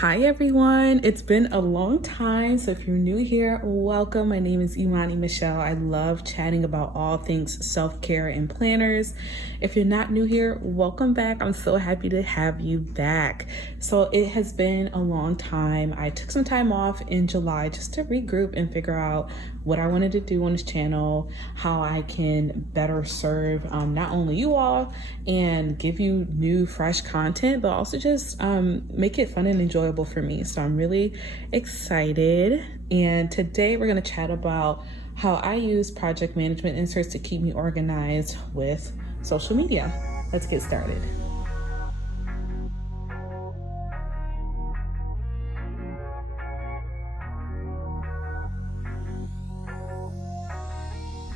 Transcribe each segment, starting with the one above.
Hi everyone, it's been a long time, so if you're new here, welcome. My name is Imani Michelle. I love chatting about all things self-care and planners. If you're not new here, welcome back. I'm so happy to have you back. So it has been a long time. I took some time off in July just to regroup and figure out what I wanted to do on this channel, how I can better serve not only you all and give you new fresh content, but also just make it fun and enjoyable for me. So I'm really excited. And today we're going to chat about how I use project management inserts to keep me organized with social media. Let's get started.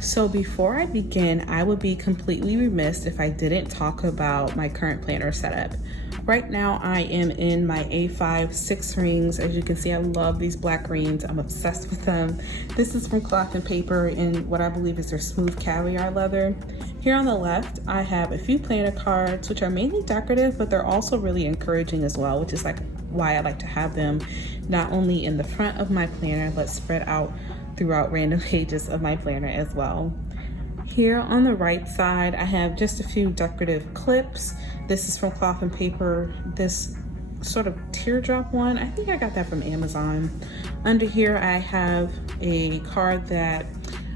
So before I begin, I would be completely remiss if I didn't talk about my current planner setup. Right now, I am in my A5 6 rings. As you can see, I love these black rings. I'm obsessed with them. This is from Cloth and Paper in what I believe is their smooth caviar leather. Here on the left, I have a few planner cards, which are mainly decorative, but they're also really encouraging as well, which is why I like to have them not only in the front of my planner, but spread out throughout random pages of my planner as well. Here on the right side, I have just a few decorative clips. This is from Cloth and Paper, this sort of teardrop one. I think I got that from Amazon. Under here, I have a card that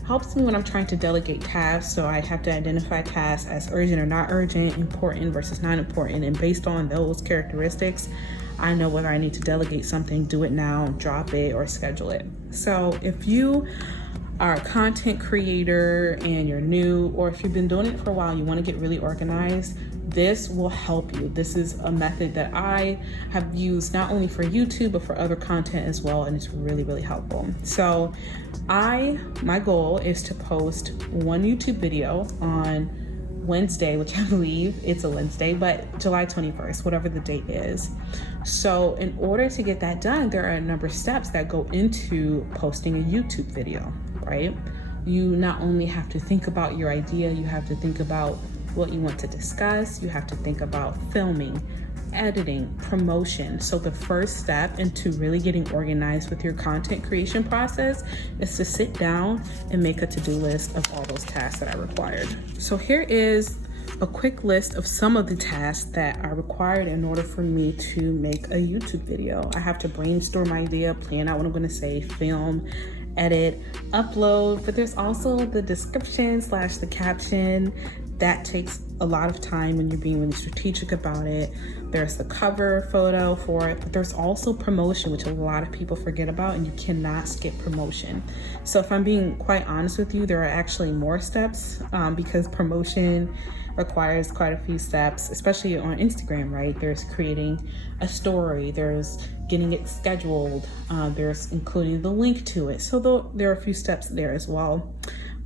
helps me when I'm trying to delegate tasks. So I have to identify tasks as urgent or not urgent, important versus not important. And based on those characteristics, I know whether I need to delegate something, do it now, drop it, or schedule it. So if you are a content creator and you're new, or if you've been doing it for a while, you want to get really organized, this will help you. This is a method that I have used not only for YouTube, but for other content as well. And it's really, really helpful. So my goal is to post one YouTube video on Wednesday, which I believe it's a Wednesday, but July 21st, whatever the date is. So in order to get that done, there are a number of steps that go into posting a YouTube video, right? You not only have to think about your idea, you have to think about what you want to discuss, you have to think about filming, editing, promotion. So the first step into really getting organized with your content creation process is to sit down and make a to-do list of all those tasks that are required. So here is a quick list of some of the tasks that are required in order for me to make a YouTube video. I have to brainstorm my idea, plan out what I'm going to say, film, edit, upload, but there's also the description / the caption. That takes a lot of time when you're being really strategic about it. There's the cover photo for it, but there's also promotion, which a lot of people forget about, and you cannot skip promotion. So if I'm being quite honest with you, there are actually more steps because promotion requires quite a few steps, especially on Instagram, right? There's creating a story, there's getting it scheduled, there's including the link to it. So there are a few steps there as well,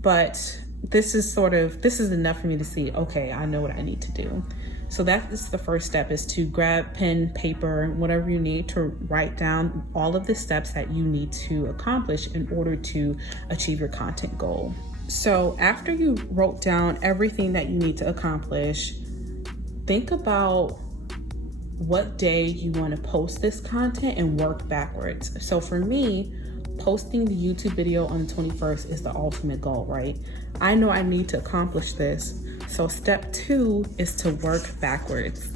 but this is enough for me to see, okay, I know what I need to do. So that is the first step, is to grab pen, paper, whatever you need to write down all of the steps that you need to accomplish in order to achieve your content goal. So after you wrote down everything that you need to accomplish, think about what day you want to post this content and work backwards. So for me, posting the YouTube video on the 21st is the ultimate goal, right? I know I need to accomplish this. So step 2 is to work backwards.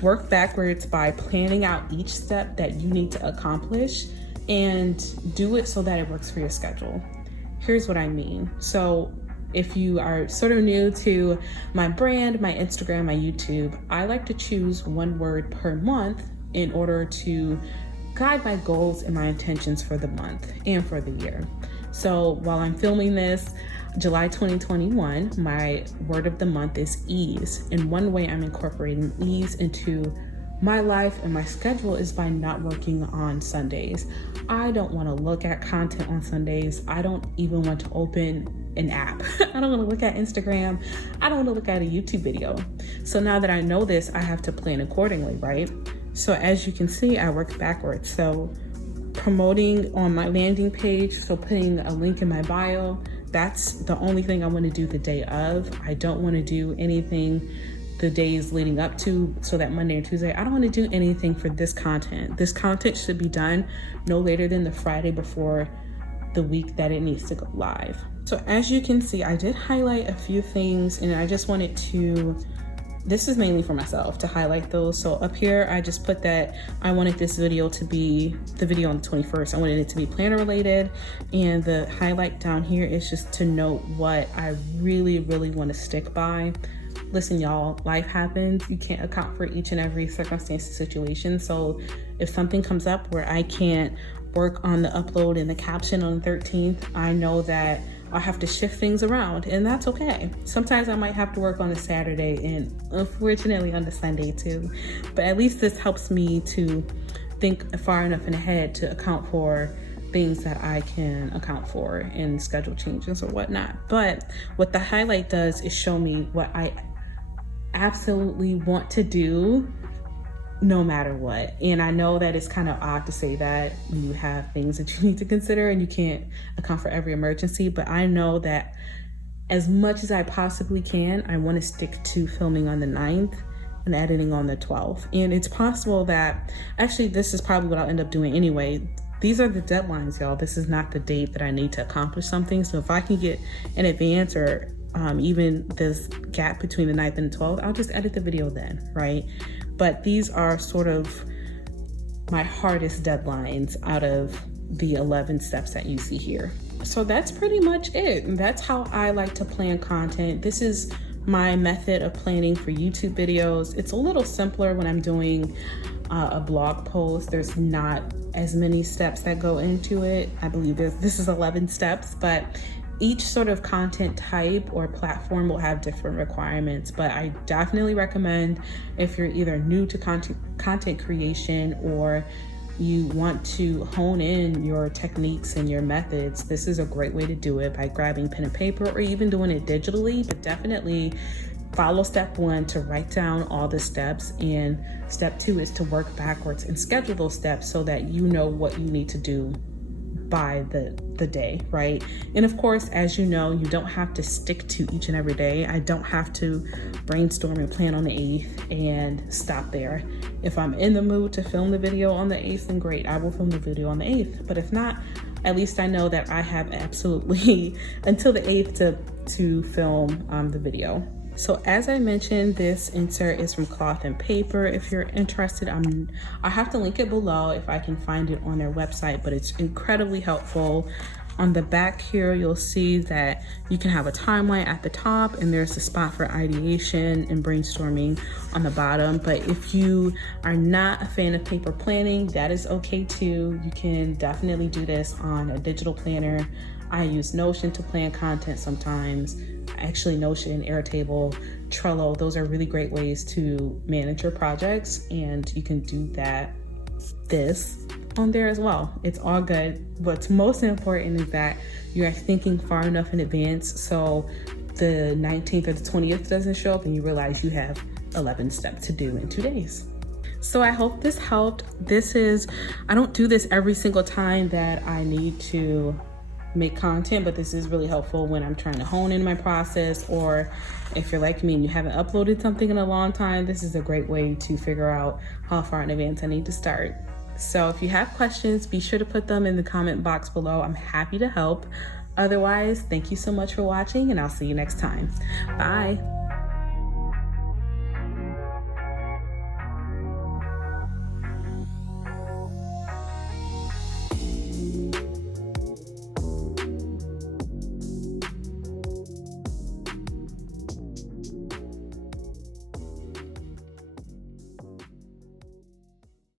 Work backwards by planning out each step that you need to accomplish and do it so that it works for your schedule. Here's what I mean. So if you are sort of new to my brand, my Instagram, my YouTube, I like to choose one word per month in order to guide my goals and my intentions for the month and for the year. So while I'm filming this, July 2021, my word of the month is ease. And one way I'm incorporating ease into my life and my schedule is by not working on Sundays. I don't want to look at content on Sundays. I don't even want to open an app. I don't want to look at Instagram. I don't want to look at a YouTube video. So now that I know this, I have to plan accordingly, right? So as you can see, I work backwards. So promoting on my landing page, so putting a link in my bio, that's the only thing I want to do the day of. I don't want to do anything the days leading up to, so that Monday and Tuesday, I don't want to do anything for this content. This content should be done no later than the Friday before the week that it needs to go live. So as you can see, I did highlight a few things, and I just wanted to, this is mainly for myself to highlight those. So up here, I just put that I wanted this video to be the video on the 21st. I wanted it to be planner related. And the highlight down here is just to note what I really, really want to stick by. Listen, y'all, life happens. You can't account for each and every circumstance and situation. So if something comes up where I can't work on the upload and the caption on the 13th, I know that I'll have to shift things around, and that's okay. Sometimes I might have to work on a Saturday and unfortunately on the Sunday too. But at least this helps me to think far enough in ahead to account for things that I can account for in schedule changes or whatnot. But what the highlight does is show me what I absolutely want to do no matter what. And I know that it's kind of odd to say that you have things that you need to consider and you can't account for every emergency, but I know that as much as I possibly can, I want to stick to filming on the 9th and editing on the 12th. And it's possible that, actually, this is probably what I'll end up doing anyway. These are the deadlines, y'all. This is not the date that I need to accomplish something. So if I can get in advance or even this gap between the 9th and the 12th, I'll just edit the video then, right? But these are sort of my hardest deadlines out of the 11 steps that you see here. So that's pretty much it. That's how I like to plan content. This is my method of planning for YouTube videos. It's a little simpler when I'm doing a blog post. There's not as many steps that go into it. I believe this is 11 steps, but each sort of content type or platform will have different requirements. But I definitely recommend, if you're either new to content creation or you want to hone in your techniques and your methods, this is a great way to do it by grabbing pen and paper or even doing it digitally. But definitely follow step 1 to write down all the steps, and step 2 is to work backwards and schedule those steps so that you know what you need to do by the day, right? And of course, as you know, you don't have to stick to each and every day. I don't have to brainstorm and plan on the 8th and stop there. If I'm in the mood to film the video on the 8th, then great, I will film the video on the 8th. But if not, at least I know that I have absolutely until the 8th to film the video. So as I mentioned, this insert is from Cloth and Paper. If you're interested, I'll have to link it below if I can find it on their website, but it's incredibly helpful. On the back here, you'll see that you can have a timeline at the top, and there's a spot for ideation and brainstorming on the bottom. But if you are not a fan of paper planning, that is okay too. You can definitely do this on a digital planner. I use Notion to plan content sometimes. Actually, Notion, Airtable, Trello, those are really great ways to manage your projects, and you can do this on there as well. It's all good. What's most important is that you are thinking far enough in advance so the 19th or the 20th doesn't show up and you realize you have 11 steps to do in 2 days. So I hope this helped. I don't do this every single time that I need to make content, but this is really helpful when I'm trying to hone in my process, or if you're like me and you haven't uploaded something in a long time, this is a great way to figure out how far in advance I need to start. So if you have questions, be sure to put them in the comment box below. I'm happy to help. Otherwise, thank you so much for watching, and I'll see you next time. Bye.